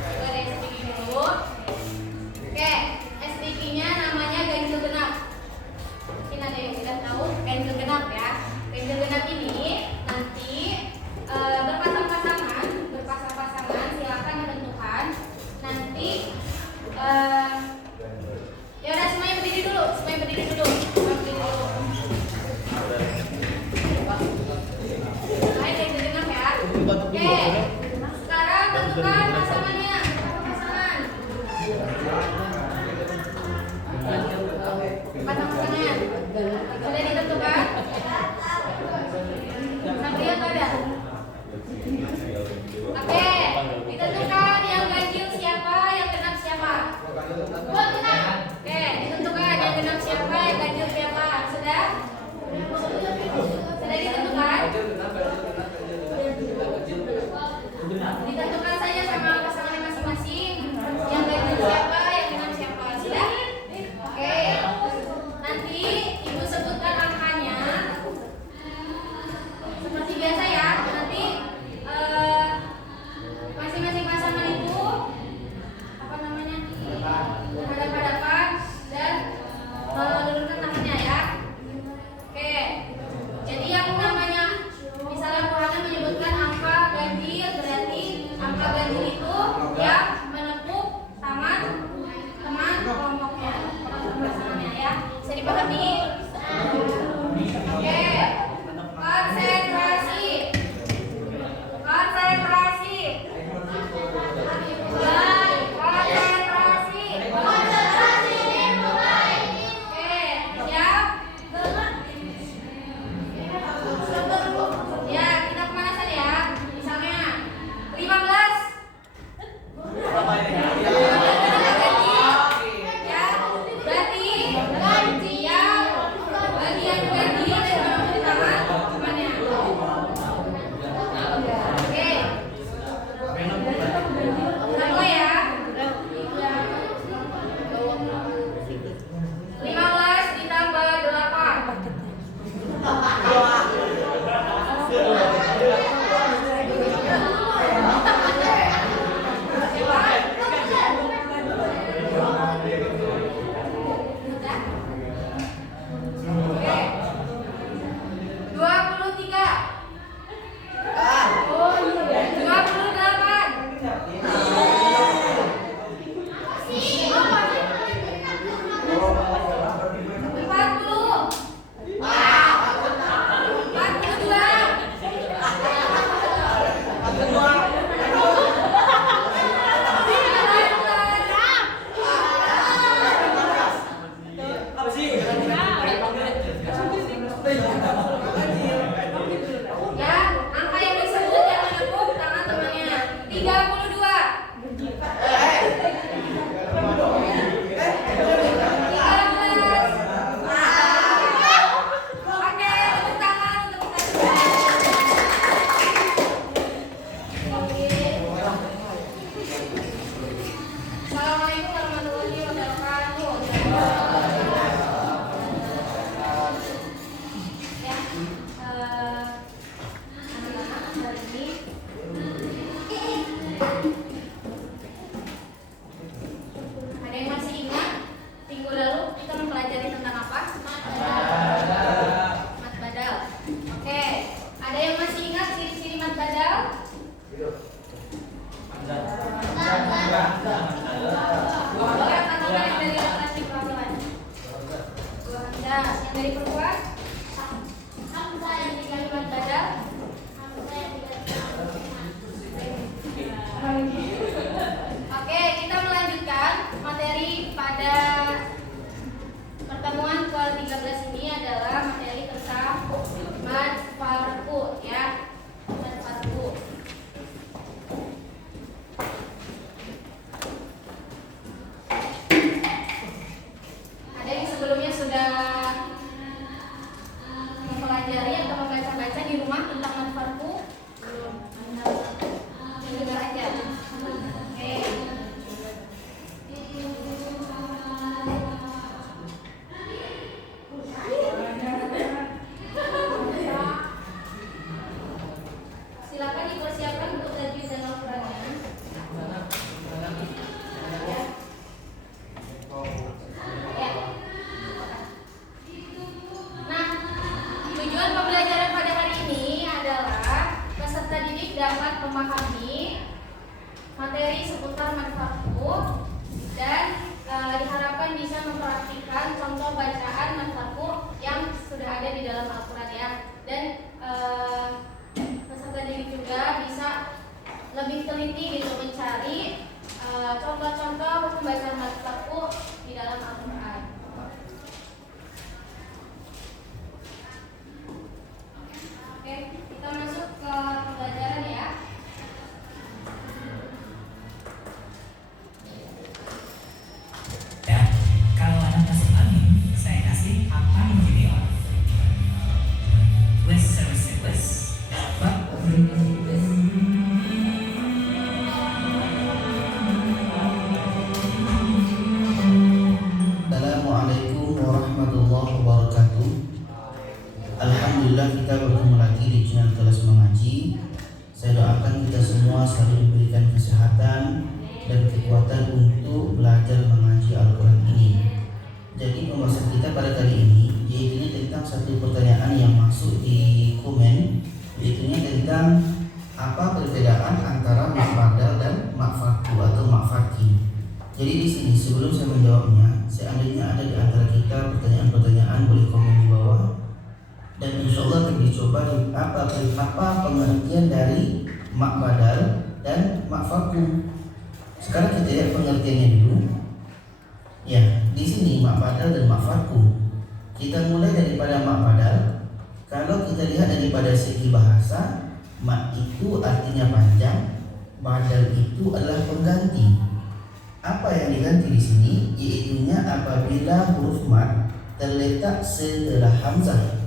Dari SPG dulu. Oke, SPG-nya namanya ganjil genap. Mungkin ada yang tidak tahu ganjil genap ya. Ganjil genap ini nanti berpasang-pasangan, silakan menentukan. Nanti ya udah semuanya berdiri dulu. Baik, ganjil genap ya. Oke, sekarang tentukan pasangannya. Pasangan. Pasangannya sudah ditentukan? Sampai ada. Oke, ditentukan yang ganjil siapa, yang genap siapa. Oke, ditentukan yang genap siapa, yang ganjil siapa. Sudah? Sudah ditentukan? Ditentukan saja sama pasangannya masing-masing. Yang ganjil siapa, yang genap siapa. Sudah? Oke. Nanti ibu sebutkan angkanya. Seperti biasa ya. Nanti masing-masing pasangan itu apa namanya? Berhadapan dan menurunkan tangannya ya. Oke. Jadi yang namanya misalnya Bu Hana menyebutkan angka ganjil, berarti angka ganjil itu yang menepuk tangan teman kelompoknya, pasangannya ya. Bisa dipahami? Oke. Konsentrasi. Ya, kita pemanasan ya. Misalnya 15. Ya, berarti ya bagian ganjil dan menepuk tangan temannya. Oke. Berapa ya? 15 ditambah 8. Oke. 23. Halo. seputar mad farku dan diharapkan bisa memperhatikan contoh bacaan mad farku yang sudah ada di dalam Al-Quran ya. Dan peserta didik juga bisa lebih teliti gitu mencari contoh-contoh hukum bacaan mad farku di dalam Al-Quran. Oke, kita masuk ke pembelajaran ya. Ya, kalau anak masuk angin, saya kasih apa yang jadi on? Wes, Pak. Assalamualaikum warahmatullahi wabarakatuh. Alhamdulillah kita bertemu lagi di channel Kelas Mengaji. Saya doakan kita semua selalu diberikan kesehatan dan kekuatan untuk belajar mengaji Al-Quran ini. Jadi pembahasan kita pada kali ini yaitu tentang satu pertanyaan yang masuk di komen, yaitu tentang apa perbedaan antara mak badal dan mak farku atau mak farki. Jadi di sini sebelum saya menjawabnya, seandainya ada di antara kita pertanyaan-pertanyaan boleh komen di bawah. Dan insya Allah akan dicoba apa pengertian dari mak badal dan mak farku. Sekarang kita lihat pengertiannya dulu. Ya, di sini mak badal dan mak farku. Kita mulai daripada mak badal. Kalau kita lihat daripada segi bahasa, mak itu artinya panjang, badal itu adalah pengganti. Apa yang diganti di sini? Yaitunya apabila huruf mat terletak setelah hamzah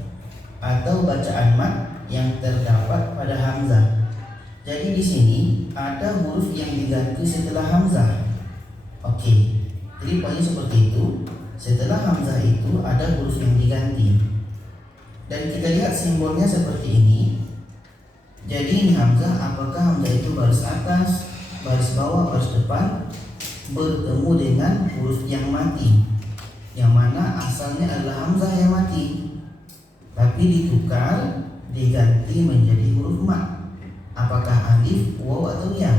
atau bacaan mat yang terdapat pada hamzah. Jadi di sini ada huruf yang diganti setelah hamzah. Oke. Jadi poinnya seperti itu. Setelah hamzah itu ada huruf yang diganti. Dan kita lihat simbolnya seperti ini. Jadi ini hamzah, apakah hamzah itu baris atas, baris bawah, baris depan bertemu dengan huruf yang mati, yang mana asalnya adalah hamzah yang mati, tapi ditukar diganti menjadi huruf mat. Apakah alif, waw atau ya?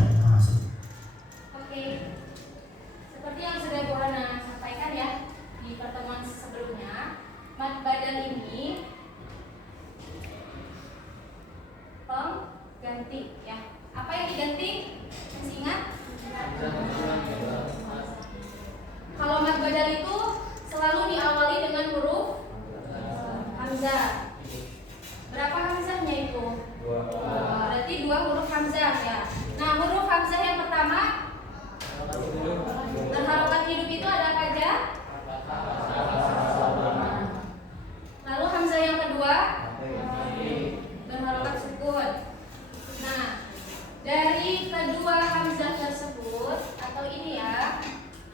Oke, seperti yang sudah Bu Hana sampaikan ya di pertemuan sebelumnya, mad badal ini pengganti ya. Apa yang diganti? Masih ingat? Kalau mad badal itu selalu diawali dengan huruf hamzah. Berapa hamzahnya itu? Berarti 2 huruf hamzah ya. Nah, huruf hamzah yang pertama berharokat hidup itu ada apa aja? Lalu hamzah yang kedua berharokat sukun. Nah, dari kedua hamzah tersebut atau ini ya,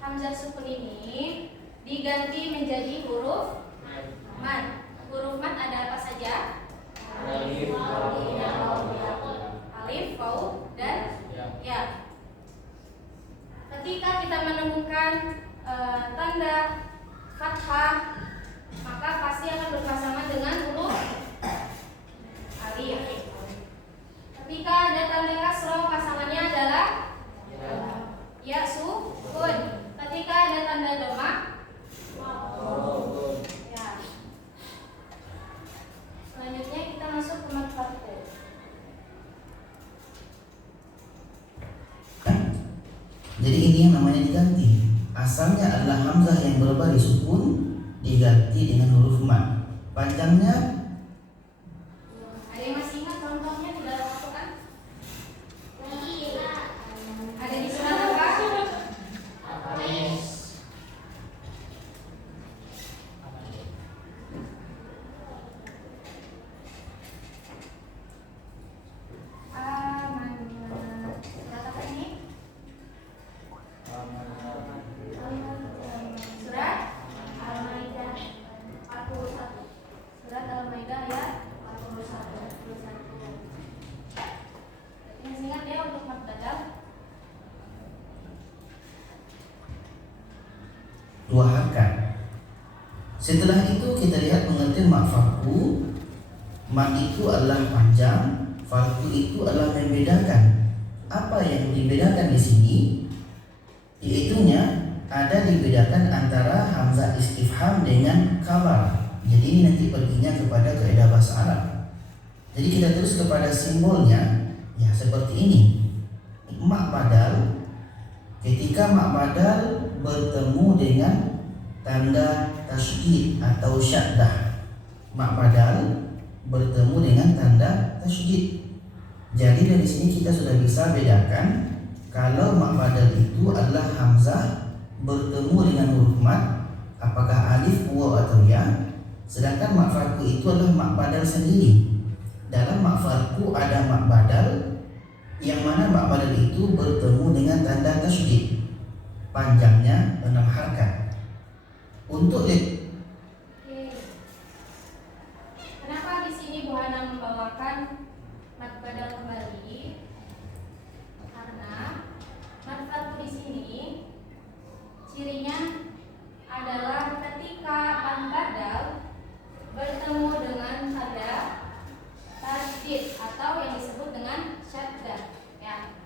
hamzah sukun ini diganti menjadi huruf mat. Huruf mat ada apa saja? Alif, waw, dan ya. Ketika kita menemukan tanda fathah, maka pasti akan berpasangan dengan huruf alif. Ketika ada tanda kasroh, pasangannya adalah ya sukun. Ketika ada tanda dhamma, ya. Selanjutnya kita masuk ke mad farku. Jadi ini yang namanya diganti. Asalnya adalah hamzah yang berbaris sukun diganti dengan huruf mat. Panjangnya Ada yang masih ingat contohnya di dalam Al-Quran? Ada di surat apa? Surat apa ini? Surat Al-Maidah 41. Surat Al-Maidah ya 41. Masih ingat ya untuk mad badal? 2 harokat. Setelah itu kita lihat pengertian mak farku. Mak itu adalah panjang, farku itu adalah membedakan. Apa yang dibedakan di sini? yaitunya ada dibedakan antara hamzah istifham dengan khabar. Jadi ini nanti perginya kepada kaidah bahasa Arab. Jadi kita terus kepada simbolnya, ya seperti ini. Mak badal, ketika mak badal bertemu dengan tanda tasydid atau syaddah. Mak badal bertemu dengan tanda tasydid. Jadi dari sini kita sudah bisa bedakan kalau mak badal itu adalah hamzah bertemu dengan huruf mat, apakah alif, waw atau ya. Sedangkan mak farku itu adalah mak badal sendiri. Dalam mak farku ada mak badal yang mana mak badal itu bertemu dengan tanda tasydid. Panjangnya 6 harakat. Untuk Oke. Kenapa di sini Bu Hana membawakan mad badal kembali? Karena mad farku di sini cirinya adalah ketika mad badal bertemu dengan tanda tasydid atau yang disebut dengan syaddah. Ya.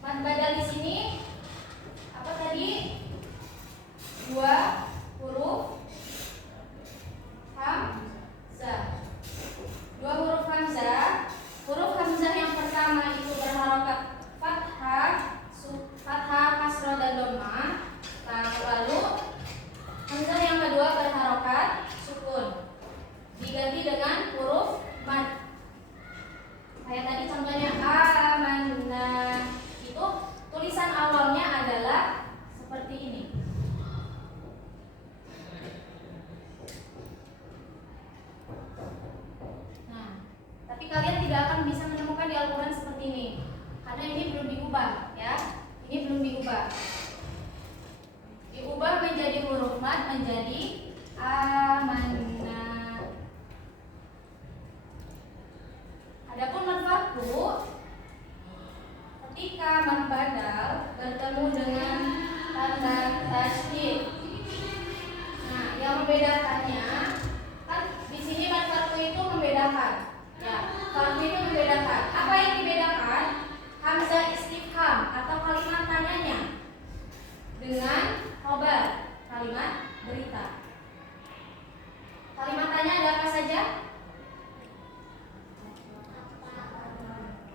Mad badal di sini apa tadi? 2 huruf hamzah. 2 huruf hamzah. Huruf hamzah yang pertama itu berharokat fathah, kasroh dan dhammah. Lalu hamzah yang kedua berharokat sukun. Diganti dengan huruf mad. Kayak tadi contohnya amanna. Itu tulisan awalnya adalah seperti ini. Tapi kalian tidak akan bisa menemukan di Al-Quran seperti ini karena ini belum diubah, ya. Ini belum diubah. Diubah menjadi huruf mad menjadi amanna. Adapun mad farku, ketika mad badal bertemu dengan tanda tasydid. Nah, yang membedakannya kan di sini mad farku itu membedakan. Ya, farku itu membedakan. Apa yang dibedakan? Hamzah istifham atau kalimat tanyanya dengan khobar, kalimat berita. Kalimat tanya ada apa saja?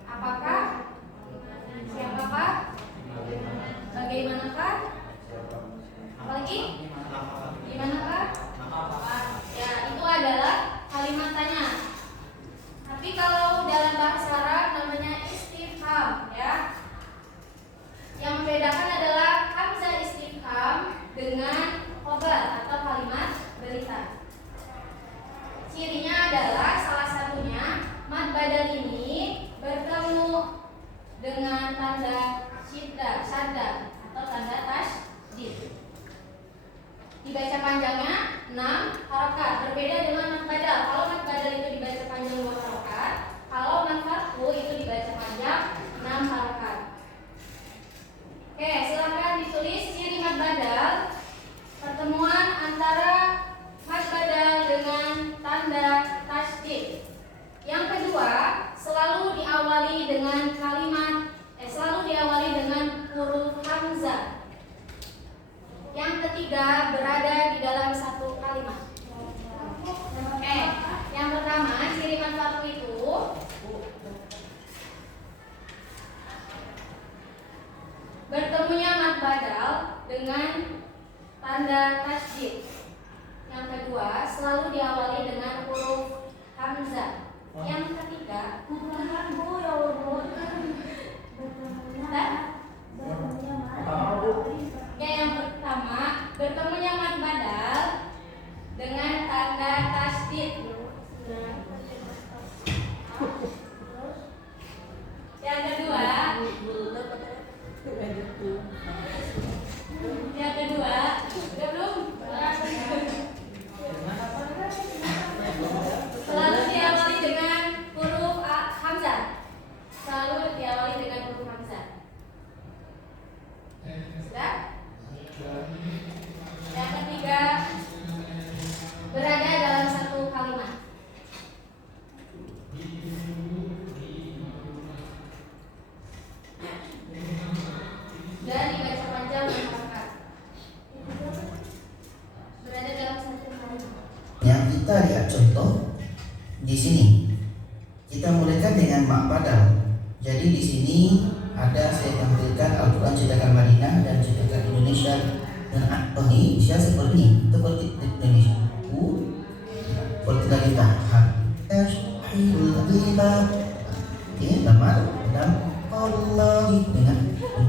Apakah? Siapakah? Bagaimanakah? Apalagi? Dimanakah? Ya, itu adalah kalimat tanya. Tapi kalau dalam bahasa Arab namanya istifham, ya. Yang membedakan adalah hamzah istifham dengan khobar atau kalimat berita. Cirinya adalah salah satunya mad badal ini bertemu dengan tanda syaddah atau tanda tasydid. Dibaca panjangnya 6 harakat. Berbeda dengan mad badal. Kalau mad badal itu dibaca panjang 2 harakat, kalau mad farku itu dibaca panjang 6 harakat. Oke, silakan ditulis ciri mad badal. Pertemuan antara mad badal dengan tanda tasydid. Yang kedua, selalu diawali dengan huruf hamzah. Yang ketiga berada di dalam satu kalimat. Yang pertama ciri mad farku itu bertemunya mad badal dengan tanda tasydid. Yang kedua selalu diawali dengan huruf hamzah. Yang ketiga yang pertama bertemunya mad badal dengan tanda tasydid. Yang kedua udah belum? Selalu diawali dengan huruf hamzah. Sudah? Yang ketiga berada dalam satu kalimat. Dan dibaca Di sini kita mulaikan dengan mak badal. Jadi di sini ada saya tampilkan Al-Quran cetakan Madinah dan cetakan Indonesia dan ini bisa seperti ini, seperti Indonesia. Seperti kita Hashil riba. Oke, lamar dan Allah dengan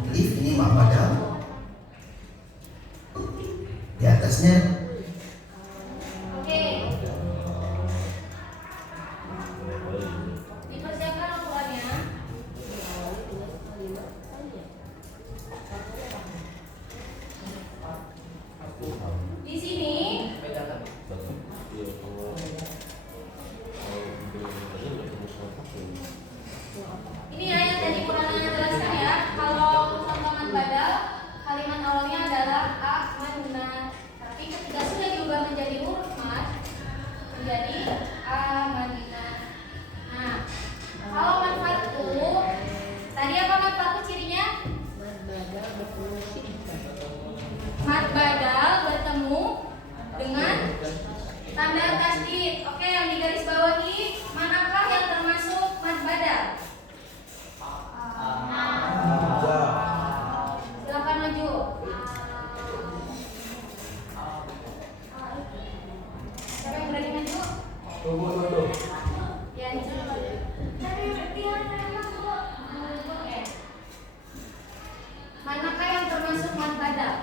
klik ini mak badal. Di atasnya dipersiapkan Al-Qurannya. Di sini ini ya yang tadi Quran jelaskan ya. Kalau contoh mat badal, kalimat awalnya adalah amanna. Tapi ketika sudah diubah menjadi huruf mat, menjadi amanna. Nah, kalau mat fathu, tadi apa mat fathu cirinya? Mat badal bertemu dengan tanda tasdid. Oke, yang di garis bawahi, manakah yang termasuk mat badal? Silakan maju. Siapa yang berani maju? Ya, ini sudah maju. Oke. Manakah yang termasuk mat badal?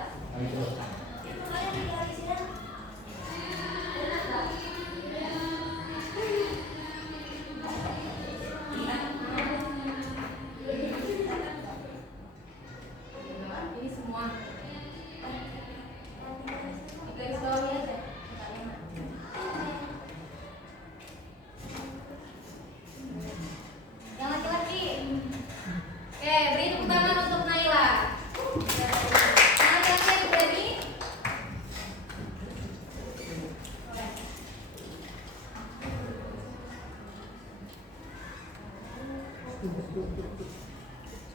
Ini semua di garis bawah aja. Yang laki-laki. Oke, beri tepuk tangan untuk Naila. Yang laki-laki yang berani.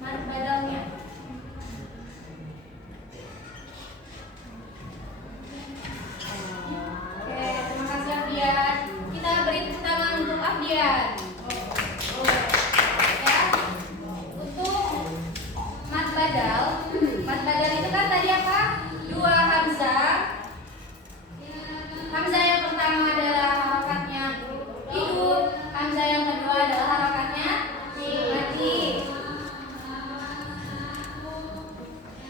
Mat badalnya. Oke, terima kasih Afdian. Kita beri tepuk tangan untuk Afdian. Ya. Untuk mat badal itu kan tadi apa? Dua hamzah. Hamzah yang pertama adalah harakatnya hidup, hamzah yang kedua adalah harakatnya mati.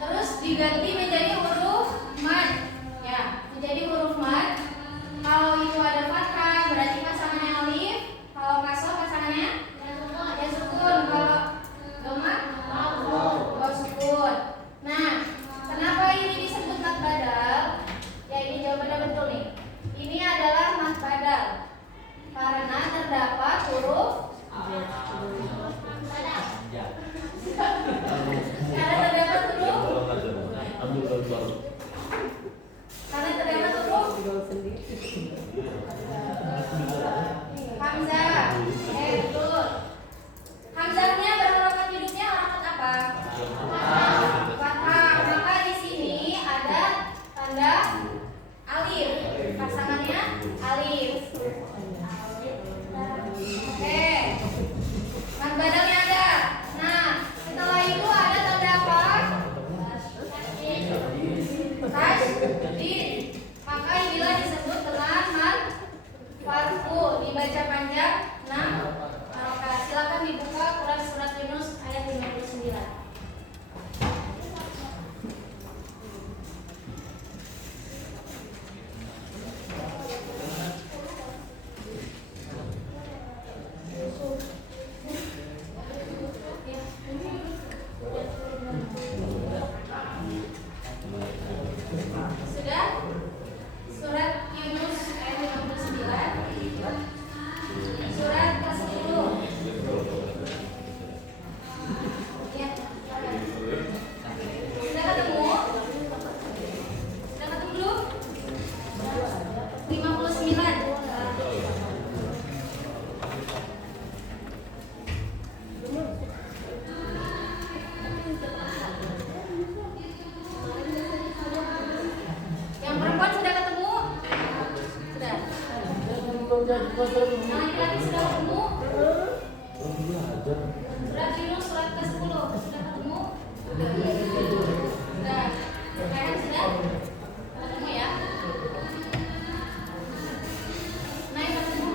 Terus diganti menjadi huruf mad. Ya, menjadi huruf mad. Kalau itu ada fathah berarti pasangannya alif. Kalau kasroh pasangannya ya sukun. Kalau doma waw sukun. Nah, kenapa ini disebut mat badal? Ya, ini jawabannya betul nih. Ini adalah mat badal karena terdapat huruf hamzah. Betul. Hamzahnya berharakat hidupnya harakat apa? Fathah. Maka di sini ada tanda alif. Pasangannya alif. Oke. Mat badalnya ada. Nah, setelah itu ada tanda apa? Tasydid. Maka inilah disebut dengan mat fathu. Dibaca panjang 6 harokat. Silakan dibuka Quran surat Yunus ayat 59. Sudah? laki-laki sudah ketemu? Surat Yunus surat ke-10 sudah ketemu? Sudah. Kalian sudah ketemu ya? Naik ketemu?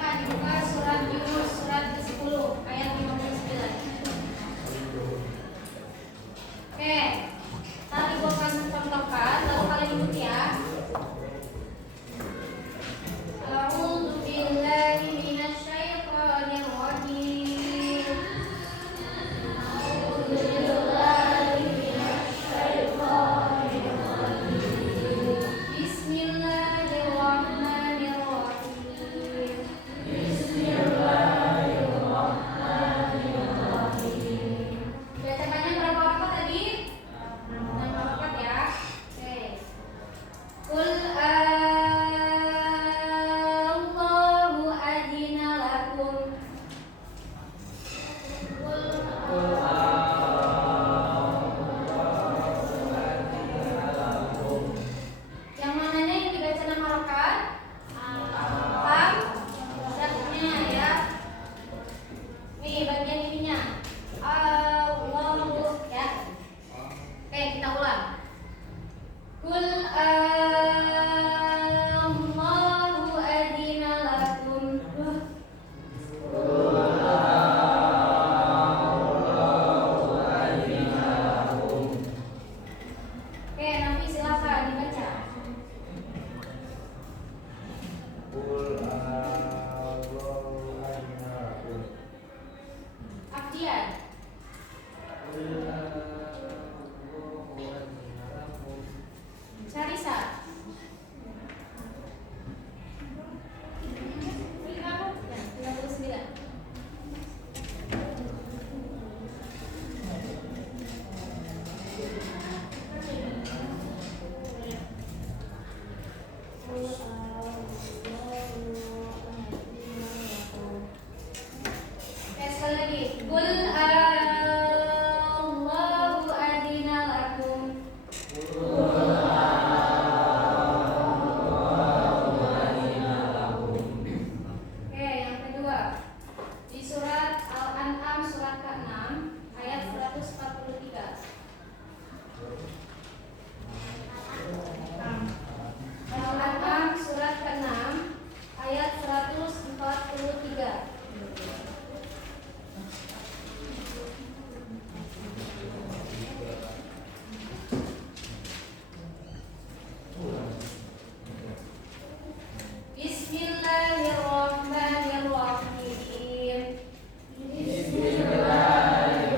Kan buka surat Yunus surat ke-10 ayat 59. Oke. Tadi gua akan contohkan lalu kalian ikuti ya. A'udzu billahi minasyaitonir rajim. A'udzu billahi minasyaitonir rajim. Bismillahirrahmanirrahim. Bismillahirrahmanirrahim. Bacaannya berapa harakat tadi? 6 harakat ya. Oke. Qul Allahu adina lakum. Yang mananya yang dibaca 6 harakat? Paham? Satunya ya. Nih bagian ininya. Allahu ya. Oke, kita ulang. Qul Allahu adina lakum. Oke, Nafi silakan dibaca. Abdian. Carisa. Ya, 39. Oke, sekali lagi. Qul Allahu adina lakum. Oke, yang kedua. Di surat Al-An'am surat ke-6 ayat 143. Al-An'am surat ke-6 ayat 143. Bismillahirrahmanirrahim. Bismillahirrahmanirrahim.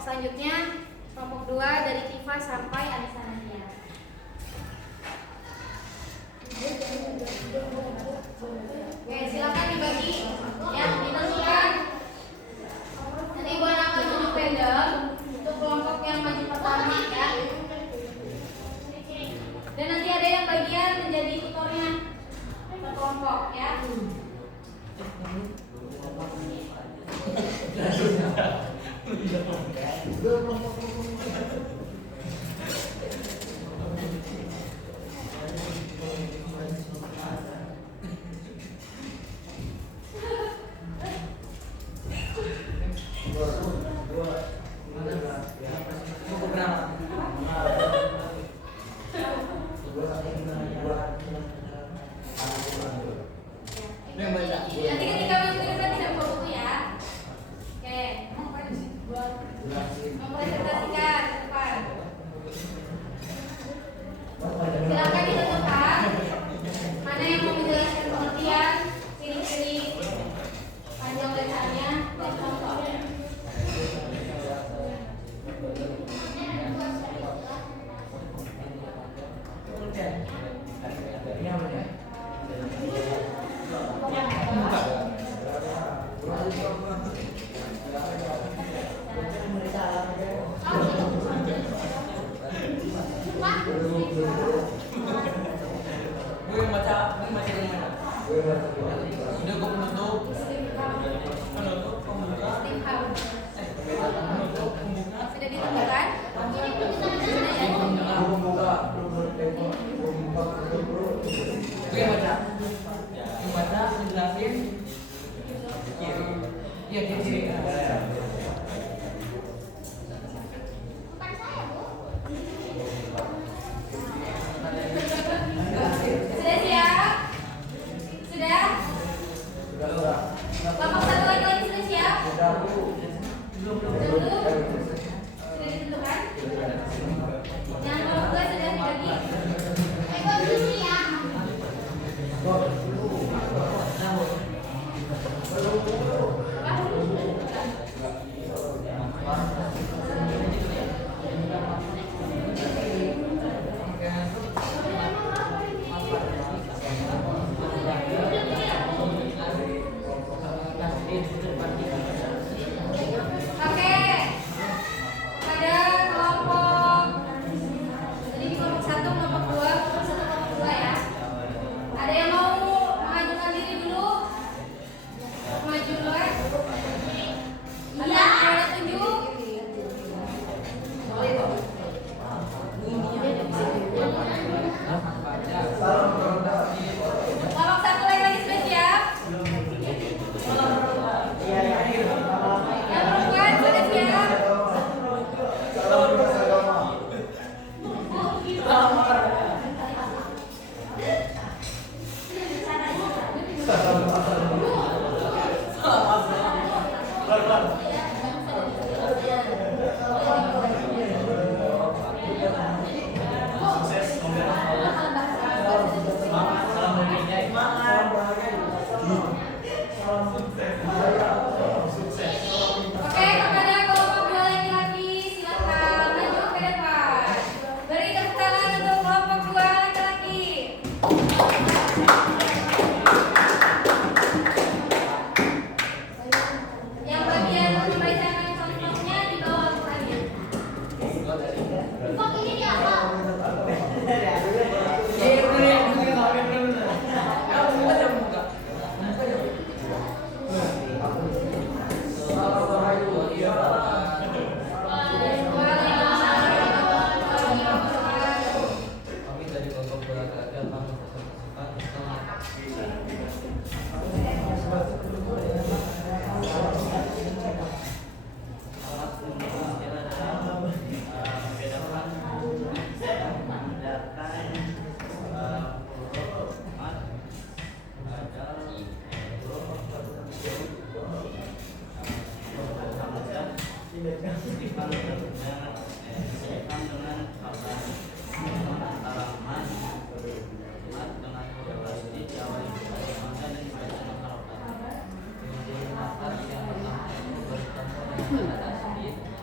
selanjutnya kelompok 2 dari Tifa sampai Anissa Nadia. Oke, silakan dibagi ya, ditentukan. Nanti Ibu akan tunjuk pendek untuk kelompok yang maju pertama ya. Dan nanti ada yang bagian menjadi tutornya per kelompok ya. Nanti ketika masuk ke depan tidak buka buku ya. Oke. Mempresentasikan ke depan. Silakan ditentukan mana yang mau menjelaskan pengertian, ciri-ciri panjang lecarnya dan contohnya. Sudah ditentukan? Sudah siap? Sudah? Kelompok 1 lagi sudah siap? Sudah ditentukan? Yang kelompok 2 sudah dibagi? Oke. Pada kelompok jadi di kelompok 1, kelompok 2, kelompok 1, kelompok 2 ya. Ada yang mau mengajukan diri dulu? Maju duluan. Iya. Ada tunjuk. Kelompok 1 lagi sudah siap? Yang perempuan sudah siap? Oke, kepada kelompok 2 laki-laki silakan maju ke depan. Beri tepuk tangan untuk kelompok 2 laki-laki. Yang bagian membacakan contohnya di bawah Al-Qur'annya. Kok ini di apa?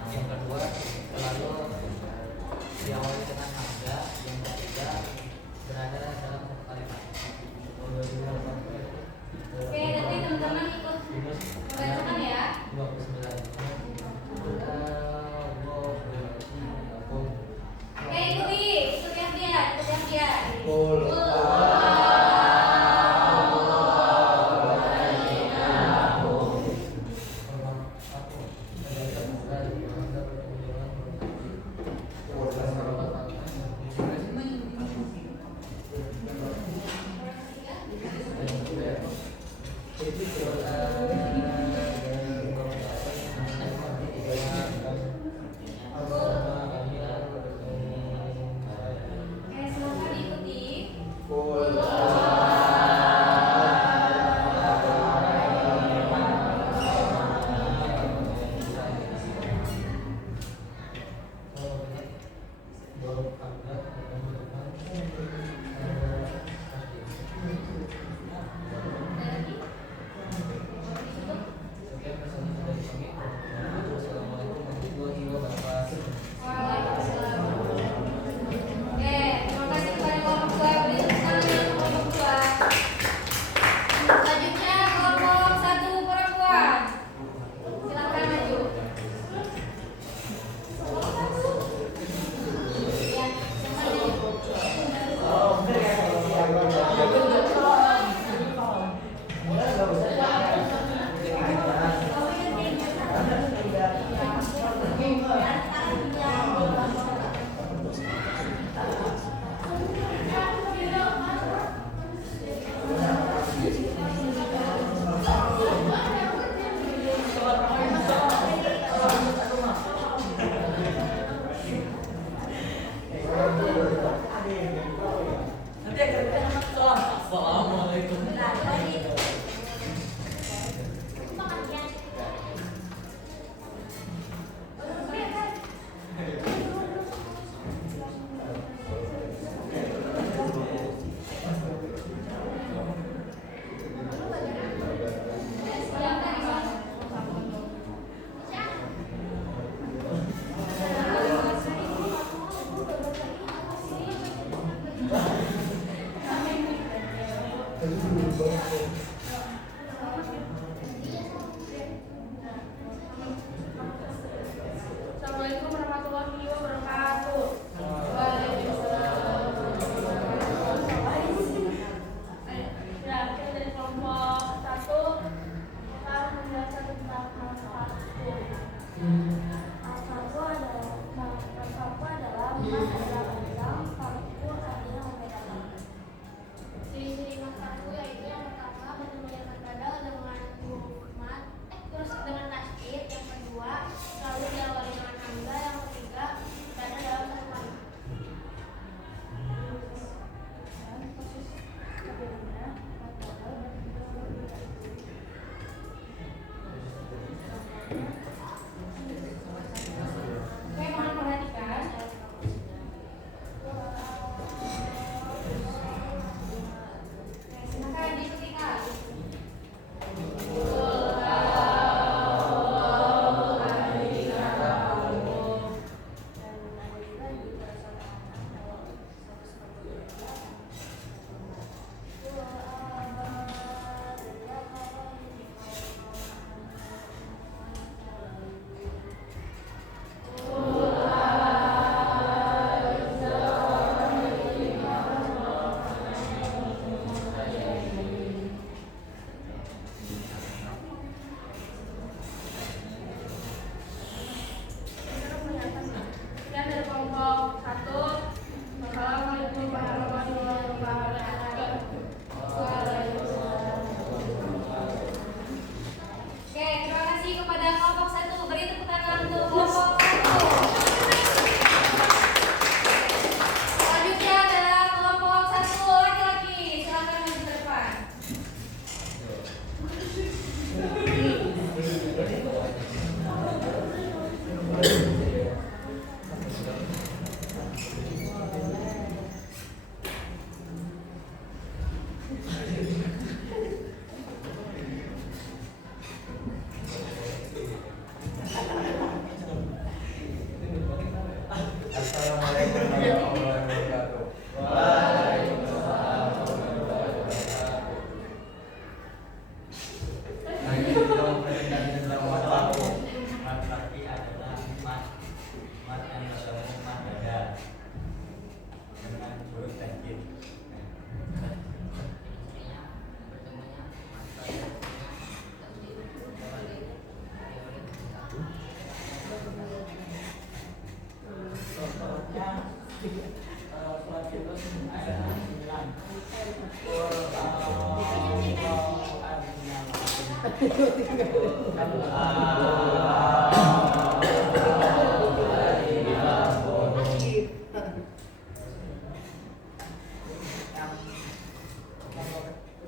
Yang kedua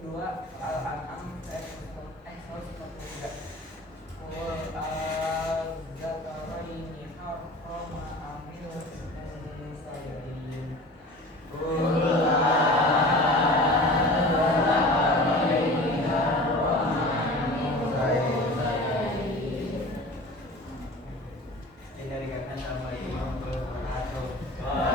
kedua Al-An'am 143. Qul az-zakaraini harrama amil unsayaini. Qul ini dikatakan sama Imam Al-Qur'an.